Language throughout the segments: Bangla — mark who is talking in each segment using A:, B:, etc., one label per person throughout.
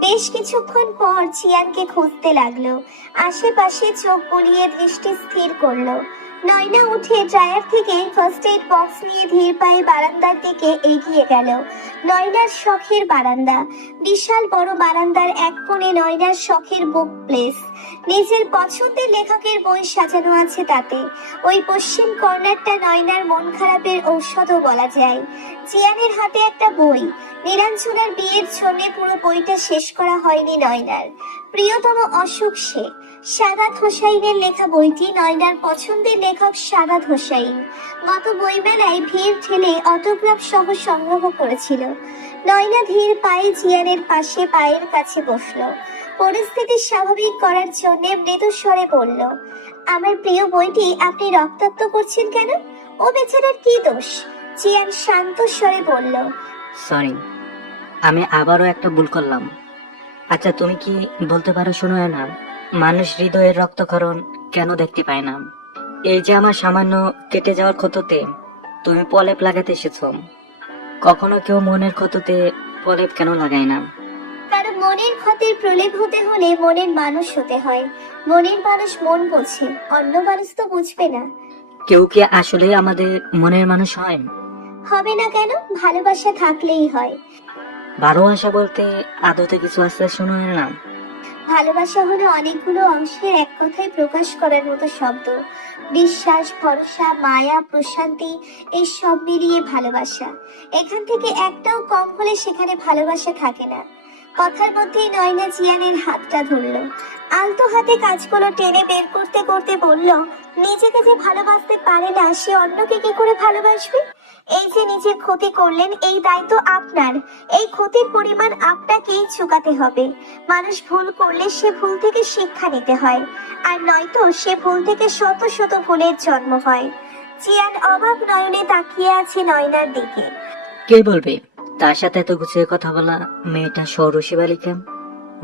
A: বেশ কিছুক্ষণ পর চিয়ানকে খুঁজতে লাগল। আশেপাশে চোখ বলিয়ে দৃষ্টি স্থির করল। নয়না উঠে ড্রায়ার থেকে ফার্স্ট এড বক্স নিয়ে ধীর পায়ে বারান্দার দিকে এগিয়ে গেল। নয়নার শখের বারান্দা। বিশাল বড় বারান্দার এক কোণে নয়নার শখের বুক প্লেস নিজের পছন্দের লেখকের বই সাজানো আছে তাতে। ওই পশ্চিম কর্নারটা নয়নার মন খারাপের ঔষধও বলা যায়। জিয়ানের হাতে একটা বই। নীলাঞ্জনার বিয়ের জন্য পুরো বইটা শেষ করা হয়নি নয়নার। প্রিয়তম অসুখ সে। সাদাত হোসাইনের লেখা বইটি নয়নার পছন্দের লেখক সাদাত হোসাইন। গত বইমেলায় ভিড় ঠেলে অটোগ্রাফ সহ সংগ্রহ করেছিল। নয়না ধীর পায়ে জিয়ানের পাশে পায়ের কাছে বসল। পরিস্থিতি স্বাভাবিক করার জন্য মৃদু স্বরে বলল, আমার প্রিয় বইটি আপনি রক্তাক্ত করছেন কেন? ও বেচারার কি দোষ? জিয়ান শান্ত স্বরে বলল
B: সরি আমি আবারও একটা ভুল করলাম। আচ্ছা তুমি কি বলতে পারো শোনো না মানুষ হৃদয়ের রক্তক্ষরণ কেন দেখতে পায় না? এই যে আমার সামান্য কেটে যাওয়ার ক্ষততে তুমি পলেপ লাগাতে এসেছ। কখনো কেউ মনের ক্ষততে পলেপ কেন লাগায় না?
A: কারণ মনের ক্ষতির প্রলেপ হতে হলে মনের মানুষ হতে হয়। মনের মানুষ মন বোঝে অন্য মানুষ তো বুঝবে না।
B: কেউ কি আসলে আমাদের মনের মানুষ হয়?
A: হবে না কেন? ভালোবাসা থাকলেই হয়।
B: ভালোবাসা বলতে আদতে কিছু আছে শোনো না
A: ভালোবাসা হলো অনেকগুলো অংশের এক কথায় প্রকাশ করার মতো শব্দ। বিশ্বাস, ভরসা, মায়া, প্রশান্তি, এই সব মিলিয়ে ভালোবাসা। এখান থেকে একটাও কম হলে সেখানে ভালোবাসা থাকে না। কথার মধ্যেই নয়না জিয়ানের হাতটা ধরলো। আলতো হাতে কাজগুলো টেনে বের করতে করতে বলল, নিজেকে যে ভালোবাসতে পারে না, সে অন্যকে কি করে ভালোবাসবে? এই যে নিজের ক্ষতি করলেন, এই দায়িত্ব আপনার। এই ক্ষতির পরিমাণ আপনাকেই চুকাতে হবে। মানুষ ভুল করলে সে ভুল থেকে শিক্ষা নিতে হয়, আর নয়তো সে ভুল থেকে শত শত ভুলের জন্ম হয়। নয়নে তাকিয়ে আছে নয়নার দিকে।
B: কে বলবে? তার সাথে এত গুছিয়ে কথা বলা মেয়েটা সৌরসী বালিকা?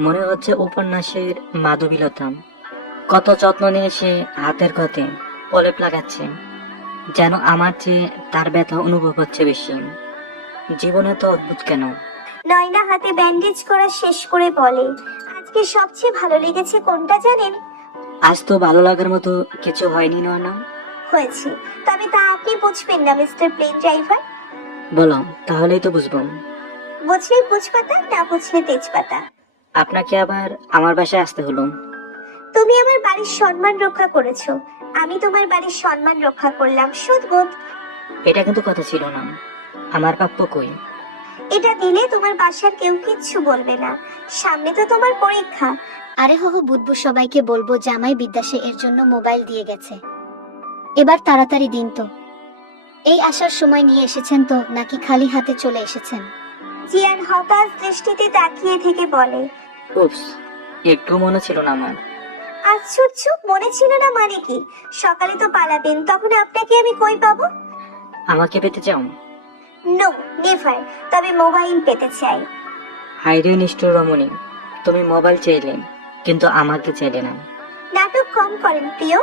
B: মনে হচ্ছে উপন্যাসের মাধবীলতা। কত যত্ন নিয়ে সে হাতের কথে পলেপ লাগাচ্ছে। যেন আমার চেয়ে তার ব্যথা অনুভব হচ্ছে বেশি। জীবনে তো অদ্ভুত কেন?
A: নয়না হাতে ব্যান্ডেজ করা শেষ করে বলে আজকে সবচেয়ে ভালো লেগেছে কোনটা জানেন?
B: আজ তো ভালো লাগার মতো কিছু হয়নি না
A: হয়েছে। তবে তা আপনি বুঝবেন না মিস্টার প্লেন ড্রাইভার।
B: বলো তাহলেই তো বুঝব।
A: বুঝলে বুঝপাতা না বুঝলে তেজপাতা।
B: আপনাকে আবার আমার বাসায় আসতে হলো।
A: তুমি আমার বাড়ির সম্মান রক্ষা করেছ। আমি তোমার বাড়ির সম্মান রক্ষা করলাম সুদবোধ।
B: এটা কিন্তু কথা ছিল না। আমার প্রাপ্য কই?
A: এটা দিলে তোমার বাসার কেউ কিচ্ছু বলবে না। সামনে তো তোমার পরীক্ষা।
C: আরে হহ বুধবু সবাইকে বলব জামাই বিদ্যাসে এর জন্য মোবাইল দিয়ে গেছে। এবার তাড়াতাড়ি দিন তো। এই আসার সময় নিয়ে এসেছেন তো নাকি খালি হাতে চলে এসেছেন?
A: জিয়ান হতাশ দৃষ্টিতে তাকিয়ে থেকে বলে
B: উপস একটু মনে ছিল না আমার।
A: আশ্চর্য মনে ছিল না মানে কি। সকালে তো পালাবেন তখন আপনাকে আমি কই পাবো?
B: আমাকে পেতে চাও?
A: নো নেভার তবে মোবাইল পেতে চাই।
B: হাইরে নিষ্ঠুর রমণী তুমি মোবাইল চাইলে কিন্তু আমাকে চাইলে না।
A: নাটক কম করেন প্রিয়।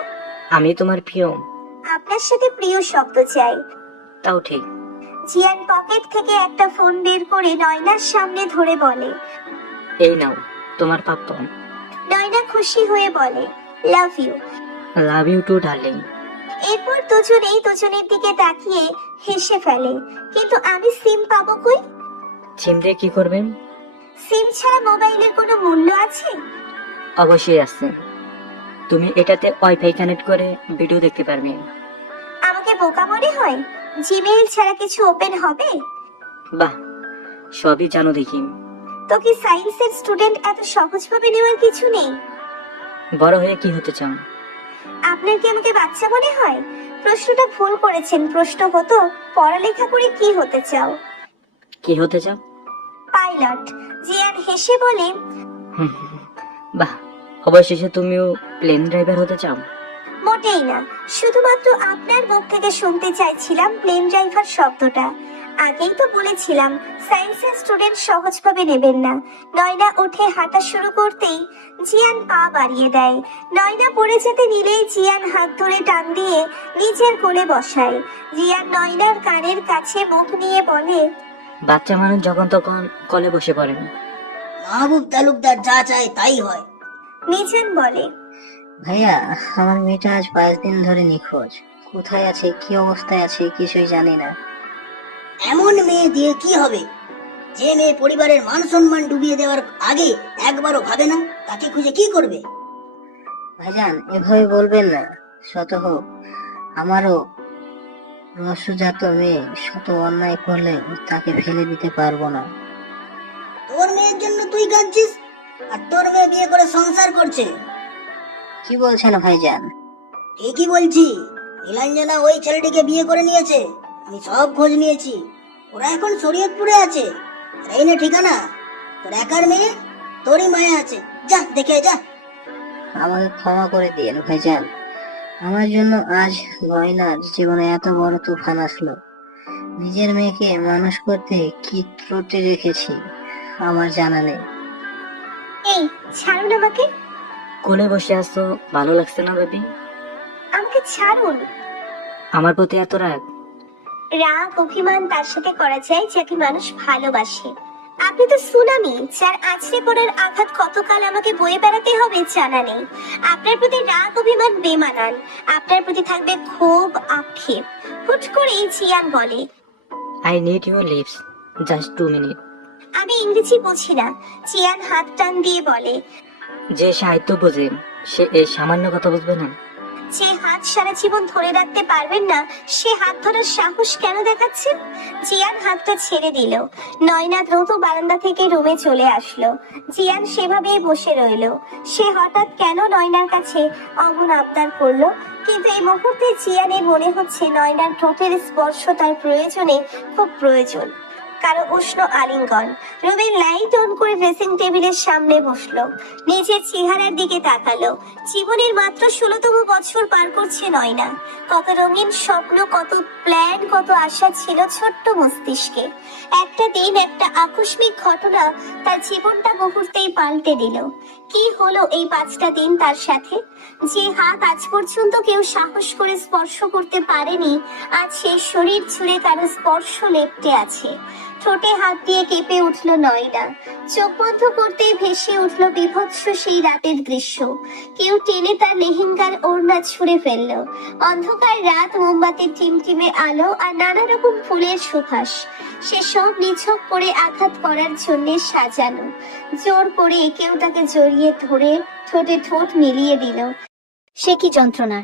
B: আমি তোমার প্রিয়।
A: আপনার সাথে প্রিয় শব্দ চাই।
B: তাও ঠিক।
A: জিয়ান পকেট থেকে একটা ফোন বের করে নয়নার সামনে ধরে বলে
B: এই নাও তোমার প্রাপ্য
A: নয়না খুশি হয়ে বলে love you
B: love you too darling
A: এরপর দুজনেই দুজনের দিকে তাকিয়ে হেসে ফেলে কিন্তু আমি সিম পাবো কই?
B: সিম দিয়ে কি করবেন?
A: সিম ছাড়া মোবাইলের কোনো মূল্য আছে?
B: অবশ্যই আছে। তুমি এটাতে ওয়াইফাই কানেক্ট করে ভিডিও দেখতে পারবে।
A: আমাকে বোকা মনে হয়? জিমেইল ছাড়া কিছু ওপেন হবে?
B: বাহ সবই জানো দেখি।
A: তো কি সায়েন্সের স্টুডেন্ট এত সহজভাবে নেওয়ার কিছু নেই?
B: বড় হয়ে কি হতে চাও?
A: আপনার কি আমাকে বাচ্চা মনে হয়? প্রশ্নটা ভুল করেছেন প্রশ্ন হতো পড়ালেখা করে কি হতে চাও?
B: কি হতে চাও?
A: পাইলট জিয়ান হেসে বলে
B: বাহ অবশেষে তুমিও প্লেন ড্রাইভার হতে চাও?
A: মোটেই না শুধুমাত্র আপনার মুখ থেকে শুনতে চাইছিলাম প্লেন ড্রাইভার শব্দটা। আগেই তো বলেছিলাম সায়েন্সের স্টুডেন্ট সহজভাবে নেবেন না। নয়না উঠে হাঁটা শুরু করতেই জিয়ান পা বাড়িয়ে দেয়। নয়না পড়ে যেতে নিলেই জিয়ান হাত ধরে টান দিয়ে নিজের কোলে বসায়। জিয়ান নয়নার কানের কাছে মুখ নিয়ে বলে
B: বাচ্চা মানুষ যখন তখন কলে বসে পড়েন
D: মাহবুব তালুকদার যা চায় তাই হয়।
A: মিজান বলে
E: ভাইয়া আমার মেয়েটা আজ পাঁচ দিন ধরে নিখোঁজ। কোথায় আছে কি অবস্থায় আছে কিছুই জানি না।
D: এমন মেয়ে দিয়ে কি হবে? যে মেয়ে পরিবারের মান সম্মান ডুবিয়ে দেওয়ার আগে একবারও ভাবে না তাকে খুঁজে কি করবে?
E: ভাইজান এভাবে বলবেন না। শত হোক আমারও রসজাত মেয়ে শত অন্যায় করলে তাকে ফেলে দিতে পারব না।
D: তোর মেয়ের জন্য তুই কাঁদছিস? আর তোর মেয়ে বিয়ে করে সংসার করছে?
E: কি বলছেন ভাইজান?
D: ঠিকই বলছি। নীলাঞ্জনা ওই ছেলেটিকে বিয়ে করে নিয়েছে। আমি সব খোঁজ নিয়েছি। ওরা এখন শরীয়তপুরে আছে। এই নে ঠিকানা? তোর একার মেয়ে? তোরই মায়া আছে। যা দেখে যা।
E: আমাকে ক্ষমা করে দিন ভাইজান আমার জন্য আজ গয়নার জীবনে এত বড় তুফান আসলো। নিজের মেয়েকে মানুষ করতে কি ত্রুটি রেখেছি আমার জানা নেই।
A: এই ছাড়ুন আমাকে।
B: কোলে বসে আসছো ভালো লাগছে না বেবি?
A: আমাকে ছাড়ুন।
B: আমার প্রতি এত রাগ?
A: রাগ অভিমান তার সাথে করা যায় যাকে মানুষ ভালোবাসে। আপনি তো সুনামি যার আছড়ে পড়ার আঘাত কতকাল আমাকে বয়ে বেড়াতে হবে জানা নেই। আপনার প্রতি রাগ অভিমান বেমানান। আপনার প্রতি থাকবে ক্ষোভ আক্ষেপ। হুট করেই জিয়ান বলে
B: I need your lips just two minute
A: আমি ইংরেজি বুঝি না। জিয়ান হাত টান দিয়ে বলে
B: যে সাহিত্য বোঝে সে এই সামান্য কথা বুঝবে না।
A: যে হাত সারা জীবন ধরে রাখতে পারবেন না, সে হাত ধরার সাহস কেন দেখাচ্ছেন? জিয়ান হাতটা ছেড়ে দিল। নয়না দ্রুত বারান্দা থেকে রুমে চলে আসলো। জিয়ান সেভাবেই বসে রইল। সে হঠাৎ কেন নয়নার কাছে অমন আবদার করল? কিন্তু এই মুহূর্তে জিয়ানের মনে হচ্ছে নয়নার ঠোঁটের স্পর্শ তার প্রয়োজনে খুব প্রয়োজন। কারও উষ্ণ আলিঙ্গন। রবি লাইট অন করে ড্রেসিং টেবিলের সামনে বসল। নিজের চেহারার দিকে তাকালো। জীবনের মাত্র ষোলোতম বছর পার করছে নয়না। কত রঙিন স্বপ্ন, কত প্ল্যান কত আশা ছিল ছোট্ট মস্তিষ্কে। একটা দিন একটা আকস্মিক ঘটনা তার জীবনটা মুহূর্তেই পাল্টে দিল। কি হলো এই পাঁচটা দিন তার সাথে? যে হাত আজ পর্যন্ত কেউ সাহস করে স্পর্শ করতে পারেনি, আজ সেই শরীর ছুঁড়ে কারও স্পর্শ লেপটে আছে। ঠোঁটে হাত দিয়ে কেঁপে উঠল নয়না চোখ বন্ধ করতেই ভেসে উঠল বিভৎস সেই রাতের দৃশ্য। কেউ টেনে তার লেহেঙ্গার ওড়না ছুঁড়ে ফেলল। অন্ধকার রাত মোমবাতির টিমটিমে আলো আর নানা রকম ফুলের সুবাস সে সব নিছক করে আঘাত করার জন্য সাজানো। জোর করে কেউ তাকে জড়িয়ে ধরে ঠোঁটে ঠোঁট মিলিয়ে দিল।
C: সে কি যন্ত্রণার?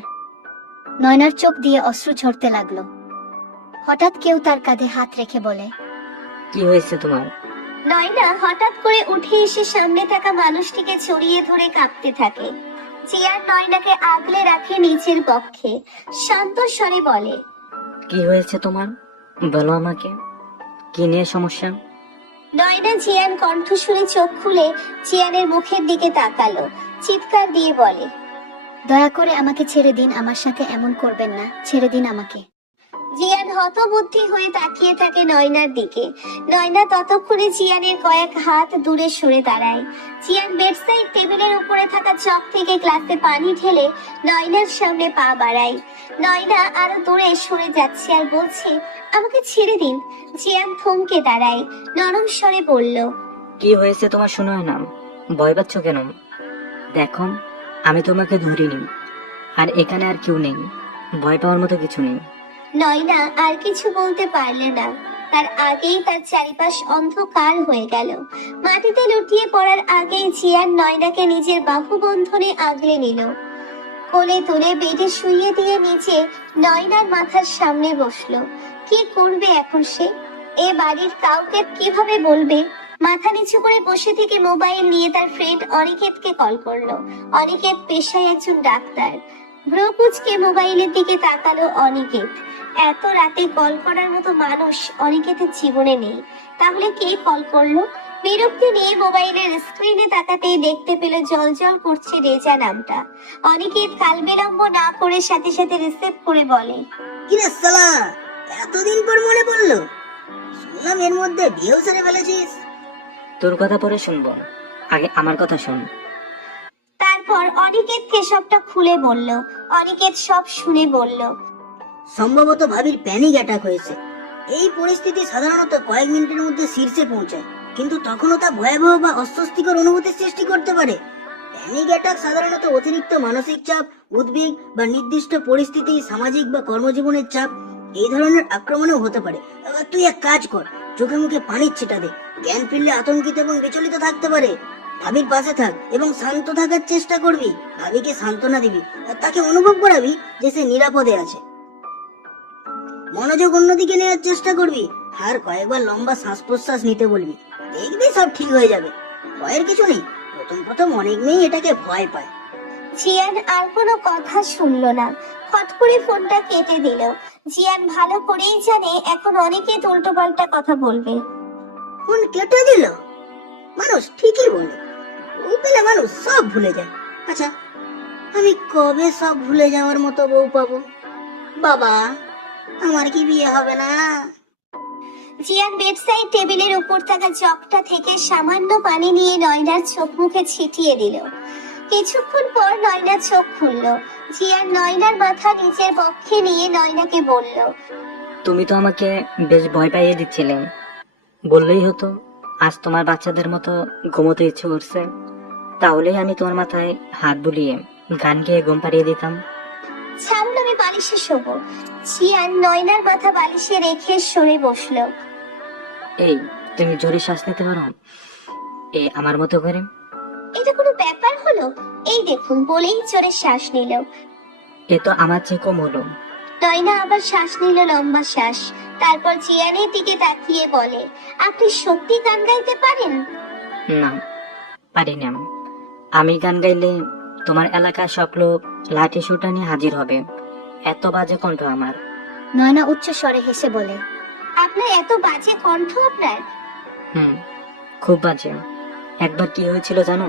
C: নয়নার চোখ দিয়ে অশ্রু ঝরতে লাগল। হঠাৎ কেউ তার কাঁধে হাত রেখে বলে
B: কি হয়েছে তোমার?
A: নয়না হঠাৎ করে উঠে এসে সামনে থাকা মানুষটিকে ছড়িয়ে ধরে কাঁপতে থাকে। জিয়ার নয়নাকে আগলে রাখে নিচের পক্ষে। শান্ত স্বরে বলে
B: কি হয়েছে তোমার? বলো আমাকে। কি নিয়ে সমস্যা?
A: নয়না জিয়ান কণ্ঠ শুনে চোখ খুলে জিয়ানের মুখের দিকে তাকালো চিৎকার দিয়ে বলে
C: দয়া করে আমাকে ছেড়ে দিন আমার সাথে এমন করবেন না ছেড়ে দিন আমাকে।
A: জিয়ান হতবুদ্ধি হয়ে তাকিয়ে থাকে নয়নার দিকে। নয়না ততক্ষণে জিয়ানের কয়েক হাত দূরে সরে দাঁড়ায়। জিয়ান বেডসাইড টেবিলের উপরে থাকা চক থেকে গ্লাসে পানি ঢেলে নয়নার সামনে পা বাড়ায়। নয়না আরও দূরে সরে যাচ্ছে আর বলছে, আমাকে ছেড়ে দিন। জিয়ান থমকে দাঁড়ায়, নরম স্বরে বলল,
B: কি হয়েছে তোমার শোনো না ভয় পাচ্ছ কেন? দেখো, আমি তোমাকে ধরিনি, আর এখানে আর কেউ নেই। ভয় পাওয়ার মতো কিছু নেই।
A: নয়না আর কিছু বলতে পারলে না। তার আগেই তার চারিপাশ অন্ধকার হয়ে গেল। মাটিতে লুটিয়ে পড়ার আগেই জিয়ান নয়নাকে নিজের বাহু বন্ধনে আগলে নিল। কোলে তুলে বেডে শুইয়ে দিয়ে নিচে নয়নার মাথার সামনে বসল। কি করবে এখন সে? এ বাড়ির কাউকে কীভাবে বলবে? মাথা নিচু করে বসে থেকে মোবাইল নিয়ে তার ফ্রেন্ড অনিকেতকে কল করল। অনিকেত পেশায় একজন ডাক্তার। ভ্রকুচকে মোবাইলের দিকে তাকালো অনিকেত। এত রাতে কল করার মতো মানুষ অনিকেতের জীবনে নেই। তাহলে কে কল করল? বিরক্তি নিয়ে মোবাইলের স্ক্রিনে তাকাতেই দেখতে পেল জল জল করছে রেজা নামটা। অনিকেত কাল বিলম্ব না করে সাথে সাথে রিসিভ করে বলে
D: কিরে সালা এতদিন পর মনে পড়ল? শুনলাম এর মধ্যে বিয়েও সেরে ফেলেছিস।
B: তোর কথা পরে শুনব। আগে আমার কথা শোন।
A: তারপর অনিকেতকে সবটা খুলে বলল, অনিকেত সব শুনে বলল,
D: সম্ভবত ভাবির প্যানিক অ্যাটাক হয়েছে। এই পরিস্থিতি সাধারণত কয়েক মিনিটের মধ্যে শীর্ষে পৌঁছায়, কিন্তু তখনও তা ভয়াবহ বা অস্বস্তিকর অনুভূতির সৃষ্টি করতে পারে। প্যানিক অ্যাটাক সাধারণত অতিরিক্ত মানসিক চাপ, উদ্বেগ বা নির্দিষ্ট পরিস্থিতি, সামাজিক বা কর্মজীবনের চাপ, এই ধরনের আক্রমণও হতে পারে। তুই এক কাজ কর, চোখে মুখে পানির ছিটা দে। জ্ঞান ফিরলে আতঙ্কিত এবং বিচলিত থাকতে পারে। ভাবির পাশে থাক এবং শান্ত থাকার চেষ্টা করবি। ভাবিকে সান্ত্বনা দিবি আর তাকে অনুভব করাবি যে সে নিরাপদে আছে। মনোযোগ অন্যদিকে নেওয়ার চেষ্টা করবি আর কয়েকবার লম্বা শ্বাস প্রশ্বাস নিতে বলবি। দেখবি সব ঠিক হয়ে যাবে। ভয়ের কিছু নেই। প্রথম প্রথম অনেক মেয়ে এটাকে ভয় পায়।
A: জিয়ান আর কোনো কথা শুনলো না। হট করে ফোনটা কেটে দিল। জিয়ান ভালো করেই জানে এখন অনেকে উল্টো পাল্টা কথা বলবে।
D: ফোন কেটে দিল? মানুষ ঠিকই বলে। বউ পেলে মানুষ সব ভুলে যায়। আচ্ছা আমি কবে সব ভুলে যাওয়ার মতো বউ পাবো? বাবা আমার কি বিয়ে হবে না?
A: জিয়ান বেডসাইড টেবিলের উপর থাকা জগটা থেকে সামান্য পানি নিয়ে নয়নার চোখ মুখে ছিটিয়ে দিল। কিছুক্ষণ পর নয়না চোখ খুলল। জিয়ান নয়নার মাথা নিচের পক্ষে নিয়ে নয়নাকে বলল
B: তুমি তো আমাকে বেশ ভয় পাইয়ে দিচ্ছিলে। বললেই হতো আজ তোমার বাচ্চাদের মতো ঘুমোতে ইচ্ছে করছে। তাহলেই আমি তোমার মাথায় হাত বুলিয়ে গান গেয়ে ঘুম পাড়িয়ে দিতাম।
A: ছাড়ুন আমি বালিশে শোবো। জিয়ান নয়নার মাথা বালিশে রেখে সরে বসল।
B: এই তুমি জোরে শ্বাস নিতে পারো? এই আমার মতো করে?
A: এটা কোনো ব্যাপার হলো? এই দেখুন বলেই জোরে শ্বাস নিল।
B: এ তো আমার চেয়ে কম হলো
A: নয়না আবার শ্বাস নিল লম্বা শ্বাস। তারপর চিয়ানের দিকে তাকিয়ে বলে আপনি সত্যি গান গাইতে পারেন?
B: না পারি না আমি গান গাইলে তোমার এলাকার সব লোক লাঠি সোটা নিয়ে হাজির হবে। এত বাজে কণ্ঠ আমার।
C: নয়না উচ্চ স্বরে হেসে বলে
A: আপনার এত বাজে কণ্ঠ আপনার?
B: হুম খুব বাজে। একবার কি হয়েছিল জানো?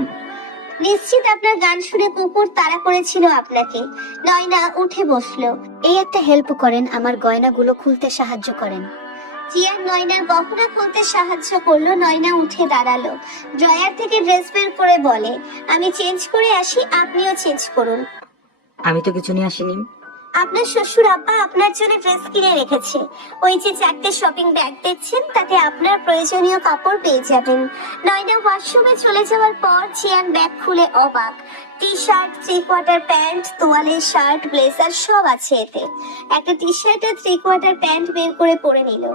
A: নিশ্চিত আপনার গান শুনে কুকুর তাড়া করেছিল আপনাকে। নয়না উঠে বসল।
C: এই একটা হেল্প করেন আমার গয়নাগুলো খুলতে সাহায্য করেন।
A: জিয়ান নয়নার গহনা খুলতে সাহায্য করল নয়না উঠে দাঁড়াল। ড্রয়ার থেকে ড্রেস বের করে বলে আমি চেঞ্জ করে আসি আপনিও চেঞ্জ করুন।
B: আমি তো কিছু নিয়ে আসিনি।
A: আপনার শ্বশুর আব্বা আপনার জন্য ড্রেস কিনে রেখেছে। ওই যে চারটে শপিং ব্যাগ দেখছেন তাতে আপনার প্রয়োজনীয় কাপড় পেয়ে যাবেন। নয়না ওয়াশরুমে চলে যাওয়ার পর চিয়ান ব্যাগ খুলে অবাক। T shirt three quarter pant তোয়ালে শার্ট ব্লেজার সব আছে এতে। একটা টি শার্ট আর থ্রি কোয়ার্টার প্যান্ট বের করে পরে নিল।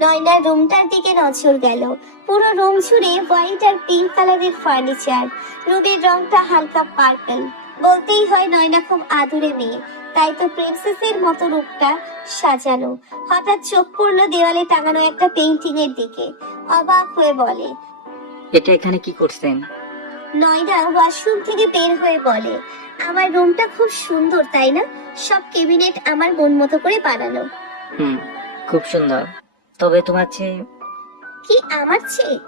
A: নয়নার রুমটার দিকে নজর গেল। পুরো রুম জুড়ে হোয়াইট আর পিঙ্ক কালারের ফার্নিচার রুমের রংটা হালকা পার্পল বলতেই হয় নয়না খুব আদুরে মেয়ে। তাই তো প্রিন্সেসের মতো রূপটা সাজানো। হঠাৎ চোখ পড়ল দেওয়ালে টাঙানো একটা পেইন্টিং এর দিকে। অবাক হয়ে বলে,
B: এটা এখানে কি করছেন?
A: নয়না ওয়াশরুম থেকে বের হয়ে বলে আমার রুমটা খুব সুন্দর তাই না? সব কেবিনেট আমার মন মতো করে বানানো।
B: হুম খুব সুন্দর। তবে তোমার চেয়ে
A: কি আমার চেয়ে?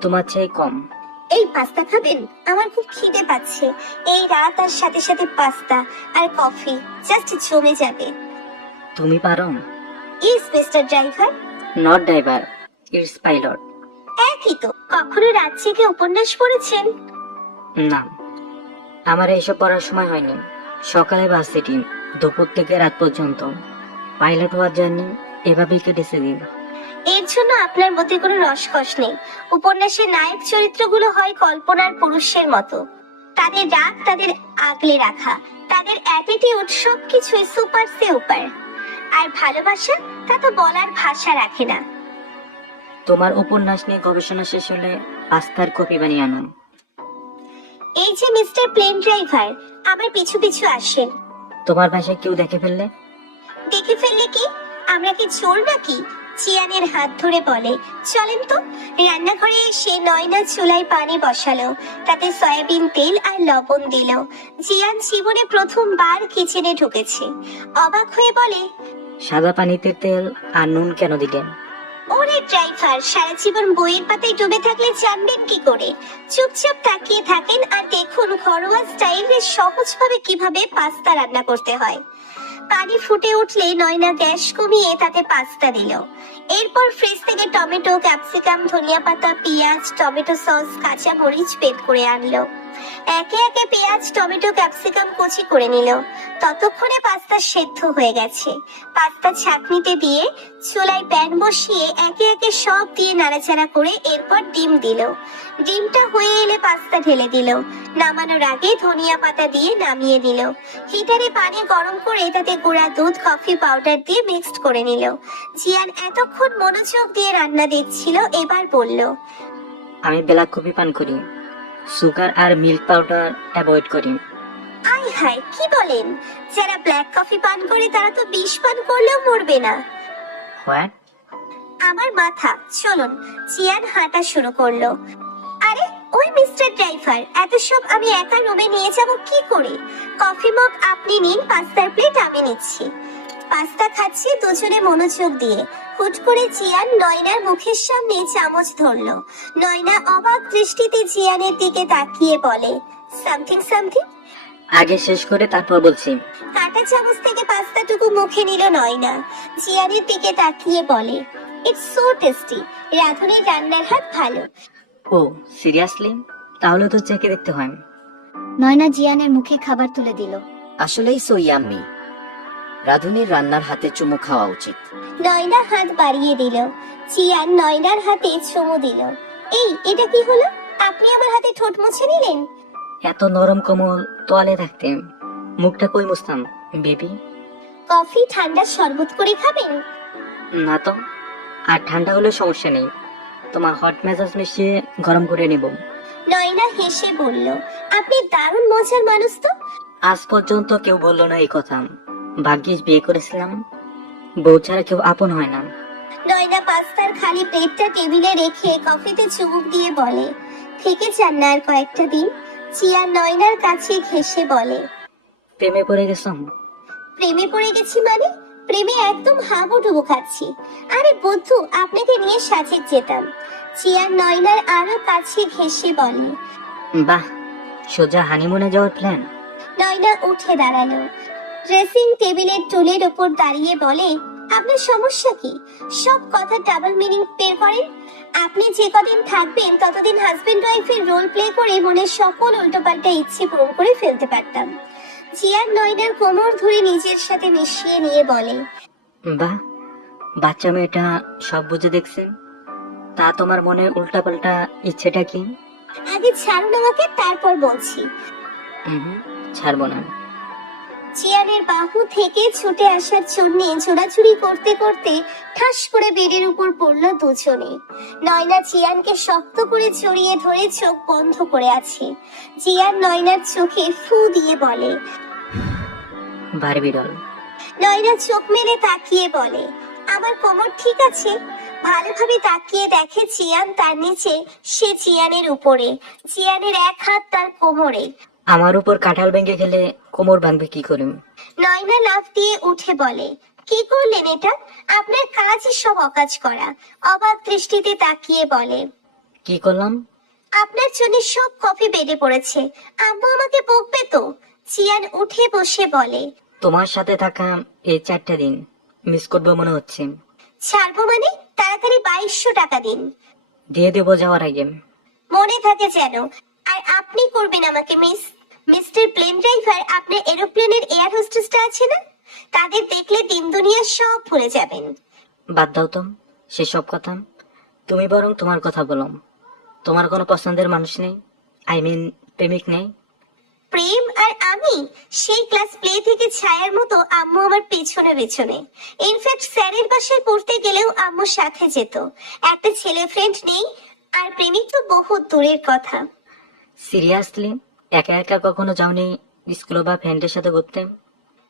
B: তোমার চেয়ে কম।
A: এই পাস্তা খাবেন? আমার খুব খিদে পাচ্ছে। এই রাত আর সাথে সাথে পাস্তা আর কফি জাস্ট জমে যাবে।
B: তুমি পারো?
A: ইস mister driver.
B: Not driver it's pilot.
A: একই তো। কখনো রাত জেগে উপন্যাস পড়েছেন?
B: না। আমার এইসব পড়ার সময় হয়নি। সকালে ভার্সিটি দুপুর থেকে রাত পর্যন্ত। পাইলট হওয়ার জার্নি এভাবেই কেটেছে দিন।
A: এর জন্য আপনার মধ্যে কোনো রসকস নেই। উপন্যাসের নায়ক চরিত্রগুলো হয় কল্পনার পুরুষের মতো। তাদের রাগ তাদের আগলে রাখা তাদের অ্যাটিটিউড সবকিছুই সুপার সুপার আর ভালোবাসা তা তো বলার ভাষা রাখে না।
B: তোমার উপন্যাস নিয়ে গবেষণা শেষ হলে পাস্তার কপি বানিয়ে আনো।
A: এই যে মিস্টার প্লেন ড্রাইভার আমার পিছু পিছু আসেন।
B: তোমার ভাষায় কেউ দেখে ফেললে?
A: দেখে ফেললে কি? আমরা কি চোর নাকি? চিয়ানের হাত ধরে বলে চলেন তো রান্নাঘরে এসে নয়না চুলায় পানি বসালো তাতে সয়াবিন তেল আর লবণ দিল। জিয়ান জীবনে প্রথমবার কিচেনে ঢুকেছে। অবাক হয়ে বলে
B: সাদা পানিতে তেল আর নুন কেন দিলেন?
A: ওরে ড্রাইভার, সারা জীবন বইয়ের পাতায় ডুবে থাকলে জানবেন কি করে? চুপচাপ তাকিয়ে থাকেন আর দেখুন ঘরোয়া স্টাইলে সহজভাবে কীভাবে পাস্তা রান্না করতে হয়। পানি ফুটে উঠলে নয়না গ্যাস কমিয়ে তাতে পাস্তা দিল। এরপর ফ্রিজ থেকে টমেটো, ক্যাপসিকাম, ধনিয়া পাতা, পেঁয়াজ, টমেটো সস, কাঁচা মরিচ বের করে আনলো। একে একে পেঁয়াজ, টমেটো, ক্যাপসিকাম কুচি করে নিল। ততক্ষণে পাস্তা সেদ্ধ হয়ে গেছে। পাস্তা ছাঁকনিতে দিয়ে চুলায় প্যান বসিয়ে একে একে সব দিয়ে নাড়াচাড়া করে এরপর ডিম দিল। ডিমটা হয়ে এলে পাস্তা ঢেলে দিল। নামানোর আগে ধনিয়া পাতা দিয়ে নামিয়ে নিল। হিটারে পানি গরম করে তাতে গুঁড়া দুধ, কফি পাউডার দিয়ে মিক্সড করে নিল। জিয়ান এতক্ষণ মনোযোগ দিয়ে রান্না দিচ্ছিল এবার বলল,
B: আমি ব্ল্যাক কফি পান করি। সুগার আর মিল্ক পাউডার অ্যাভয়েড করি।
A: আই হাই কি বলেন? যারা ব্ল্যাক কফি পান করে তারা তো বিষ পান করলেও মরবে না।
B: হোয়াট
A: আমার মাথা চলুন চিয়ান হাঁটা শুরু করল। আরে ওই মিস্টার ড্রাইভার এত সব আমি একা রুমে নিয়ে যাব কি করে? কফি মগ আপনি নিন পাস্তার প্লেট আমি নিচ্ছি। পাস্তা খাচ্ছি দুজনে মনোযোগ দিয়ে। হুট করে জিয়ান নয়নার মুখের সামনে চামচ ধরলো। নয়না অবাক দৃষ্টিতে জিয়ানের দিকে তাকিয়ে বলে সামথিং সামথিং?
B: আগে শেষ করে তারপর বলছি।
A: কাঁটা চামচ থেকে পাস্তাটুকু মুখে নিল নয়না। জিয়ানের দিকে তাকিয়ে বলে ইটস সো টেস্টি রাধুনির রান্নার হাত ভালো।
B: ও সিরিয়াসলি তাহলে তো চেকে দেখতে হয়।
C: নয়না জিয়ানের মুখে খাবার তুলে দিল।
F: আসলেই সো ইয়াম্মি রাধুনির রান্নার হাতে চুমু খাওয়া উচিত।
A: নয়না হাত বাড়িয়ে দিল। জিয়ান নয়নার হাতে চুমু দিল। এই এটা কি হলো? আপনি আমার হাতে ঠোঁট মুছে নিলেন?
B: এত নরম কোমল তোয়ালে থাকতে মুখটা কই মুছতাম বেবি?
A: কফি ঠান্ডা শরবত করে খাবেন?
B: না তো আর ঠান্ডা হলে সমস্যা নেই। তোমার হট মেজাজ মিশিয়ে গরম করে নেব।
A: নয়না হেসে বলল আপনি দারুণ মজার মানুষ তো?
B: আজ পর্যন্ত কেউ বলল না এই কথা। ভাগ্যিস বিয়ে করেছিলাম। বউ ছাড়া কেউ আপন হয় না।
A: নয়না পাস্তার খালি প্লেটটা টেবিলে রেখে কফিতে চুমুক দিয়ে বলে থেকে যান না আর কয়েকটা দিন? চিয়া নয়নার কাছে ঘেসে বলে
B: প্রেমে পড়ে গেছাম।
A: প্রেমে পড়ে গেছি মানে? প্রেমে একদম হাবুডুবু খাচ্ছি। আরে বন্ধু আপনাকে নিয়ে সাজে যেতাম। চিয়া নয়নার আরও কাছে ঘেসে বলে
B: বাহ সোজা হানিমুনে যাওয়ার প্ল্যান
A: নয়না উঠে দাঁড়াল। ড্রেসিং টেবিলের টুলের ওপর দাঁড়িয়ে বলে আপনার সমস্যা কি? সব কথা ডাবল মিনিং বের করেন। আপনি যে কদিন থাকবেন ততদিন হাজবেন্ড ওয়াইফের রোল প্লে করে মনের সকল উল্টোপাল্টা ইচ্ছে পূরণ করে ফেলতে পারতাম। জিয়ার নয়নার কোমর ধরে নিজের সাথে মিশিয়ে নিয়ে বলে
B: বাহ বাচ্চা মেয়েটা সব বুঝে দেখছেন? তা তোমার মনে উল্টাপাল্টা ইচ্ছেটা কি?
A: আগে ছাড়ুন আমাকে তারপর বলছি।
B: হুম ছাড়বো না।
A: চেয়ারের বাহু থেকে ছুটে আসার জন্যে ছোড়াছুড়ি করতে করতে ঠাস করে বেডের উপর পড়ল দুজনে। নয়না চিয়ানকে শক্ত করে জড়িয়ে ধরে চোখ বন্ধ করে আছে। চিয়ান নয়নার চোখে ফু দিয়ে বলে নয়না চোখ মেলে তাকিয়ে বলে আমার কোমর ঠিক আছে? ভালোভাবে তাকিয়ে দেখে চিয়ান তার নিচে সে চিয়ানের উপরে। চিয়ানের এক হাত তার কোমরে।
B: আমার উপর কাঁঠাল ভেঙে গেলে কোমর ভাঙবে কি করে?
A: নয়না লাফ দিয়ে উঠে বলে কি করলেন এটা? আপনার কাজই সব অকাজ করা। অবাক দৃষ্টিতে তাকিয়ে বলে
B: কি করলাম?
A: আপনার জন্য সব কফি বেড়ে পড়েছে। আম্মু আমাকে বকবে তো? চিয়ান উঠে বসে বলে
B: তোমার সাথে থাকা এই চারটা দিন মিস করব মনে হচ্ছে।
A: ছাড়বো মানে? তাড়াতাড়ি বাইশশো টাকা দিন।
B: দিয়ে দেবো যাওয়ার আগে।
A: মনে থাকে যেন আর আপনি করবেন আমাকে মিস মিস্টার প্লেন ড্রাইভার আপনার এরোপ্লেনের এয়ার হোস্টেসটা আছে না? তাদের দেখলে দিন দুনিয়া সব ভুলে যাবেন।
B: বাদ দাও তো সেসব কথা। তুমি বরং তোমার কথা বলো। তোমার কোনো পছন্দের মানুষ নেই আই মিন প্রেমিক নেই।
A: প্রেম আর আমি সেই ক্লাস প্লে থেকে ছায়ার মতো আম্মু আমার পেছনে পেছনে। ইনফ্যাক্ট স্যারের বাসায় পড়তে গেলেও আম্মুর সাথে যেত। একটা ছেলে ফ্রেন্ড নেই আর প্রেমিক তো বহু দূরের কথা।
B: সিরিয়াসলি? একা একা কখনো যাওনি স্কুল বা ফ্রেন্ডের সাথে ঘুরতে?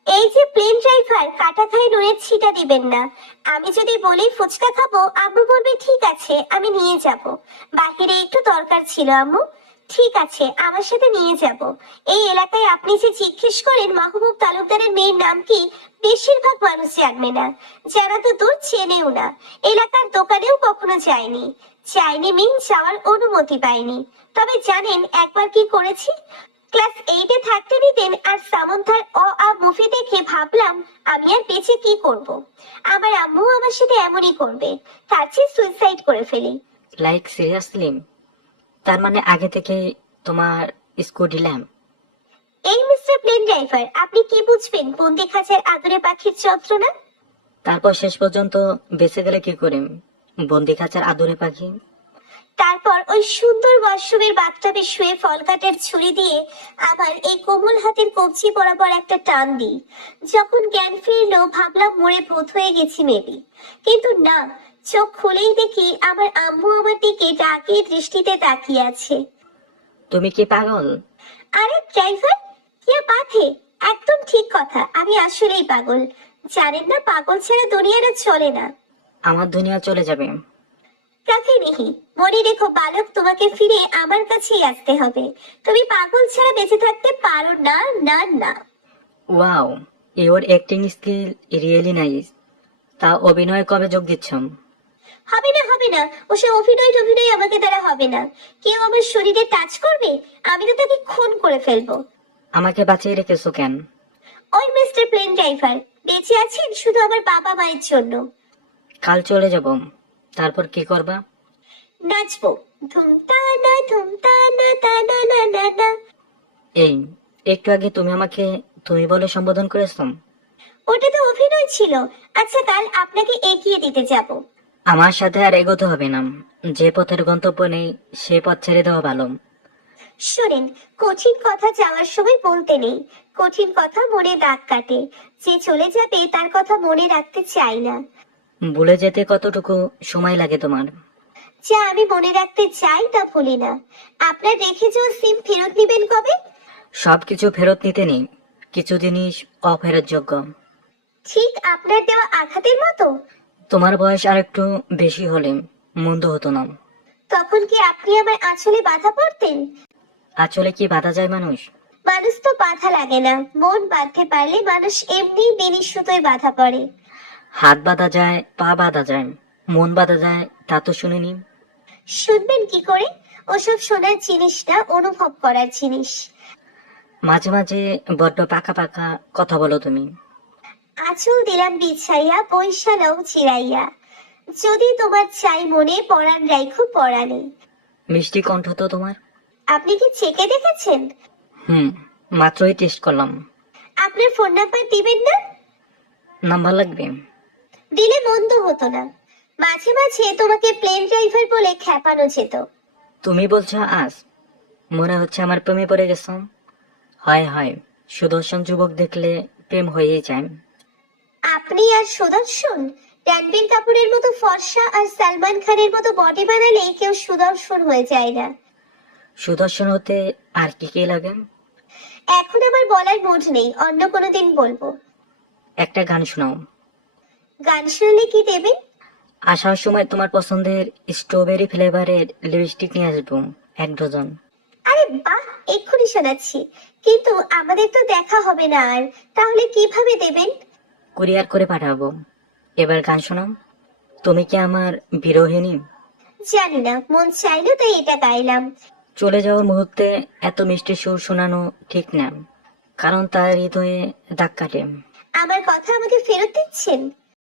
A: এই যে প্লেন ড্রাইভার, কাটা খাই নুনের ছিটা দিবেন না। আমি যদি বলি ফুচকা খাব, আম্মু বলবে, ঠিক আছে, আমি নিয়ে যাব। বাহিরে একটু দরকার ছিল, আম্মু। ঠিক আছে, আমার সাথে নিয়ে যাব। এই এলাকায় আপনি যে জিজ্ঞেস করেন, মাহবুব তালুকদারের মেয়ের নাম কি, বেশিরভাগ মানুষ জানবে না। যারা তো দূর চেনেও না। এলাকার দোকানেও কখনো যায়নি। চাইনি মিন যাওয়ার অনুমতি পাইনি তবে জানেন একবার কি করেছি? ক্লাস এইটে থাকতে দিতেন আর সামন্থার অ আ মুভি দেখে ভাবলাম আমি আর বেঁচে কি করব। আমার আম্মু আমার সাথে এমনই করবে। তার চেয়ে সুইসাইড করে ফেলি।
B: লাইক সিরিয়াসলি তার মানে আগে থেকে তোমার স্কুটি ল্যাম্প
A: এই মিস্টার প্লেন ড্রাইভার আপনি কি বুঝবেন বন্দি খাঁচার আদরে পাখির যন্ত্রণা?
B: তারপর শেষ পর্যন্ত বেঁচে গেলে কি করে বন্দি খাঁচার আদরে পাখি?
A: তারপর ওই সুন্দর ওয়াশরুমের বাথটাবে শুয়ে ফল কাটার ছুরি দিয়ে আমার এই কোমল হাতের কবজি বরাবর একটা টান দিই। যখন জ্ঞান ফিরলো ভাবলাম মরে ভূত হয়ে গেছি মেবি কিন্তু না চোখ খুলেই দেখি আমার আম্মু আমার দিকে ডাকে দৃষ্টিতে তাকিয়ে আছে।
B: তুমি কি পাগল?
A: আরে ড্রাইভার কে পাথে একদম ঠিক কথা আমি আসলেই পাগল। জানেন না পাগল ছাড়া দুনিয়াটা চলে না।
B: আমার দুনিয়া চলে যাবে।
A: কাকে নেহি মনে রেখো বালক তোমাকে ফিরে আমার কাছেই আসতে হবে। তুমি পাগল ছাড়া বেঁচে থাকতে পারো না না না।
B: Wow your acting skill really nice তা অভিনয় কবে যোগ দিচ্ছ?
A: হবে না হবে না। ওসব অভিনয় টভিনয় আমাকে দ্বারা হবে না। কেউ আমার শরীরে টাচ করবে? আমি তো তাকে খুন করে ফেলব।
B: আমাকে বাঁচিয়ে রেখেছো কেন?
A: ওই মিস্টার প্লেন ড্রাইভার বেঁচে আছেন শুধু আমার বাবা মায়ের জন্য।
B: কাল চলে যাব। তারপর কি করবা?
A: নাচবো। ধুমতা না ধুমতা না তা না না। না না
B: এই একটু আগে তুমি আমাকে তুমি বলে সম্বোধন করেছ?
A: ওটা তো অভিনয় ছিল। আচ্ছা কাল আপনাকে এগিয়ে দিতে যাব।
B: আমার সাথে আর এগোতে হবে না। যে পথের গন্তব্য নেই সে পথ ছেড়ে দেওয়া ভালো।
A: শোনেন কঠিন কথা যাওয়ার সময় বলতে নেই। কঠিন কথা মনে দাগ কাটে। যে চলে যাবে তার কথা মনে রাখতে চাই না।
B: ভুলে যেতে কতটুকু সময় লাগে তোমার?
A: যা আমি মনে রাখতে চাই তা ভুলি না। আপনার রেখে যাওয়া সিম ফেরত দিবেন কবে?
B: সবকিছু ফেরত নিতে নেই। কিছু জিনিস অফেরতযোগ্য।
A: ঠিক আপনার দেওয়া আঘাতের মতো?
B: তোমার বয়স আর একটু বেশি হলে মন্দ হতো না।
A: তখন কি আপনি আমার আঁচলে বাধা পড়তেন?
B: আসলে কি বাধা যায় মানুষ?
A: মানুষ তো বাধা লাগে না। মন বাঁধতে পারলে মানুষ এমনি বেনি সুতোয় বাধা পড়ে।
B: হাত বাঁধা যায় পা বাঁধা যায় মন বাঁধা যায় তা তো শুনিনি
A: শুনবেন কি করে? ওসব শোনার জিনিস না অনুভব করার জিনিস।
B: মাঝে মাঝে বড্ড পাকা পাকা কথা বলো তুমি।
A: আঁচল দিলাম বিছাইয়া বৈশালও চিরাইয়া। যদি তোমার চাই মনে পরাণ রাইখো পরাণে।
B: মিষ্টি কণ্ঠ তো তোমার।
A: আপনি কি চেকে দেখেছেন?
B: হুম মাত্রই টেস্ট করলাম।
A: আপনার ফোন নাম্বার দিবেন না?
B: নাম্বার লাগবে।
A: দিলে মন্দ হতো না। মাঝে মাঝে তোমাকে প্লেন ড্রাইভার বলে খ্যাপানো যেত।
B: তুমি বলছো আজ? মনে হচ্ছে আমার প্রেমে পড়ে গেছো। হয় হয়। সুদর্শন যুবক দেখলে প্রেম হয়েই যায়।
A: আপনি আর সুদর্শন? রণবীর কাপুরের মতো ফর্সা আর সালমান খানের মতো বডি বানালে কেউ সুদর্শন হয়ে যায় না।
B: সুদর্শন হতে আর কি কি লাগে?
A: এখন আমার বলার মুড নেই অন্য কোনো দিন বলব।
B: একটা গান শোনাও।
A: গান শুনলে কি দেবেন
B: আসার সময় তোমার পছন্দের স্ট্রবেরি ফ্লেভারের লিপস্টিক নিয়ে আসব এক ডজন।
A: আরে বাহ এক্ষুনি শোনাচ্ছি। কিন্তু আমাদের তো দেখা হবে না আর। তাহলে কীভাবে দেবেন?
B: কুরিয়ার করে পাঠাবো। এবার গান শোনাও। তুমি কি আমার বিরোহিনী
A: জানি না মন চাইলো তাই এটা গাইলাম।
B: চলে যাওয়ার মুহূর্তে এত মিষ্টি সুর শোনানো ঠিক না কারণ তার হৃদয়ে দাগ কাটে
A: আমার কথা আমাকে ফেরত দিচ্ছেন?